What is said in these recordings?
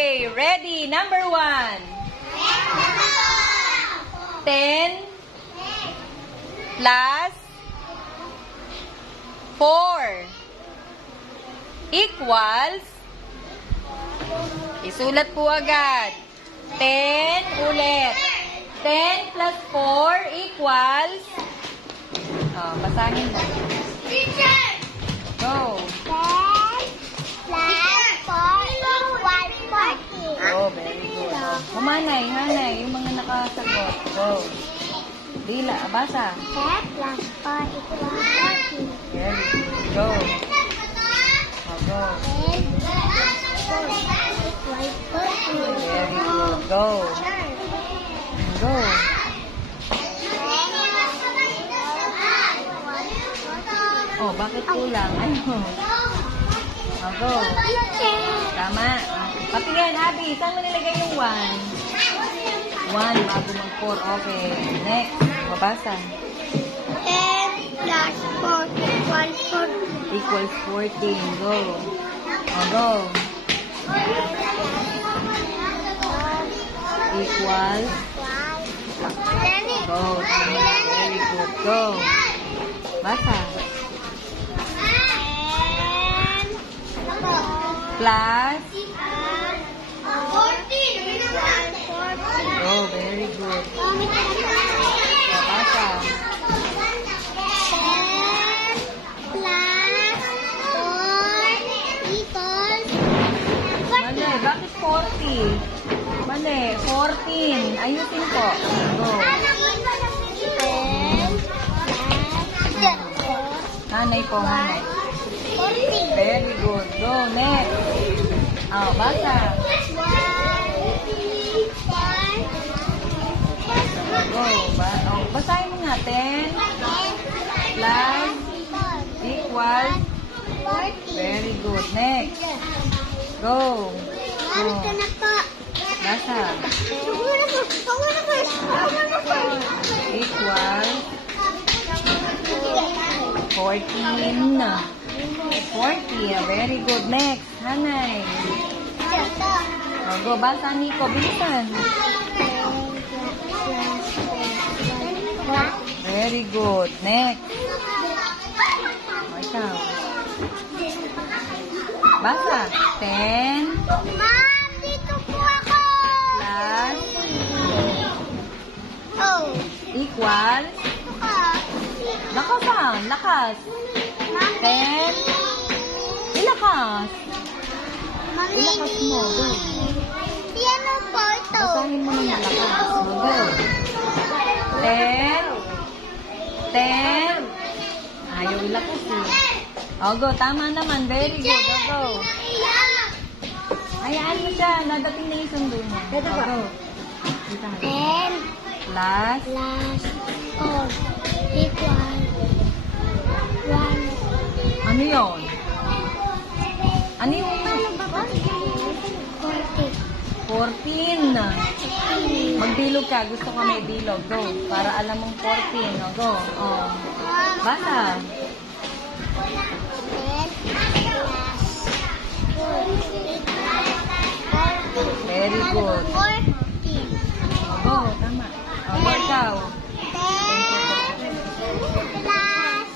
Okay, ready? Number 1. 10 plus 4 equals, isulat po agad. 10 ulit. 10 plus 4 equals, basahin mo. Go. 10 plus 4 equals 40. Oh, very good. Hanay, yung mga nakasagot. Go. Dila, basa. 10 plus 4 equals 40. Very good. Go. Go. 10 plus 4 equals 40. Very good. Go. Go. Oh, bakit kulang? Ano? Go. Tama. Patingin, Abby. Saan mo nilagay yung 1? 1 bago mag-4. Okay. Next. Mabasa. 10 plus 4 equals 40. Equals 14. Go. Go. Equals. Go. Very good. Go. Basa. Plus. Oh, very good. Basa. 10 plus 4 equals 40. Mali, bakit 40? Mali, 14. Ayusin po. Go. 10 Nanay po, nanay. 40. Very good. Go, next. Basa. Go. Basahin mo nga. 10 plus equals. Very good. Next. Go. Go. Basa. Equals 14. 40. Very good. Next. Hanay. Go. Basa, Nico. Bilisan. Very good. Next. Ikaw. Basa. 10 Ma'am, dito po ako. plus Oh. equals. Lakasan. Lakas. 10. Ilakas. Ilakas mo. Go. Yan ang po ito. Basahin mo ng malakas. Go. 10. 10. Ayaw ilakas eh. Go. Tama naman. Very good. Go. Hayaan mo siya. Nadating na yung sundo niya. Go. 10 Plus. plus 4 equals 1. Ano yun? Ano yung 40. 14? Magbilog ka. Gusto ko may bilog. Go. Para alam mong 14. Go. Basa. 10 plus 4 equals 40. Very good. 14. Go. Tama. Go ikaw. 10 plus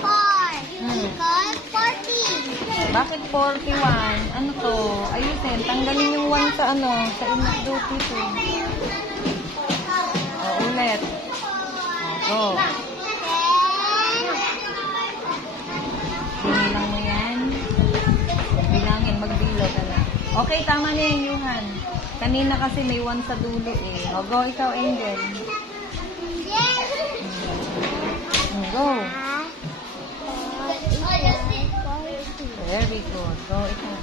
4 equals 14. Bakit 41? Ano to? Ayusin. Tanggalin yung 1 sa sa inat duty to. Ulit. Go. Binilang mo yan. Bilangin. Magbilog. Okay, tama na yan, Yuhan. Kanina kasi may 1 sa dulo eh. Go, ikaw, Angel. Go. Very good. Go, ikaw.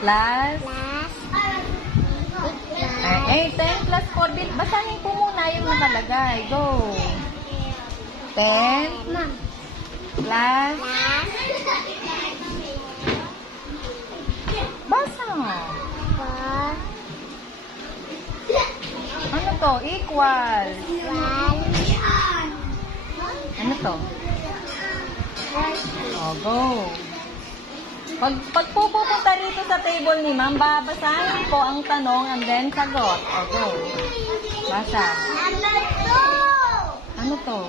Plus. 10 plus 4. Basahin po muna yung nakalagay. Go. 10 plus. Basa. Ano to? Equal. One. Ano to? O, go. Pag pupunta rito sa table ni ma'am, babasahin ko ang tanong and then sagot. O, go. Basa. Number 2. Ano to?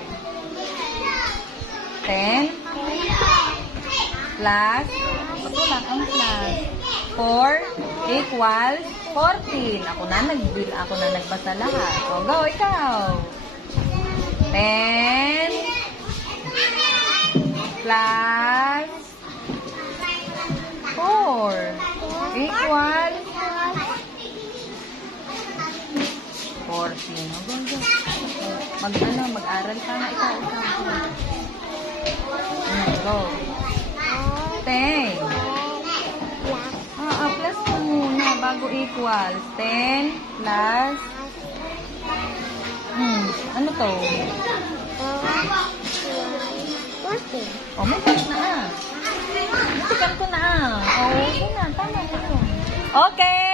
10 plus, wala kang plus. 4 equals 14. Ako na nagbasa lahat. O, go, ikaw. 10 plus 4 equals 14. O, go, go. Mag-aral ka nga ikaw. Go. 10. Plus ko muna bago equals. 10 plus... ano to? 14. Oh, may plus na ah. Isikan ko na ah. Oh, okay na. Tama na. Okay.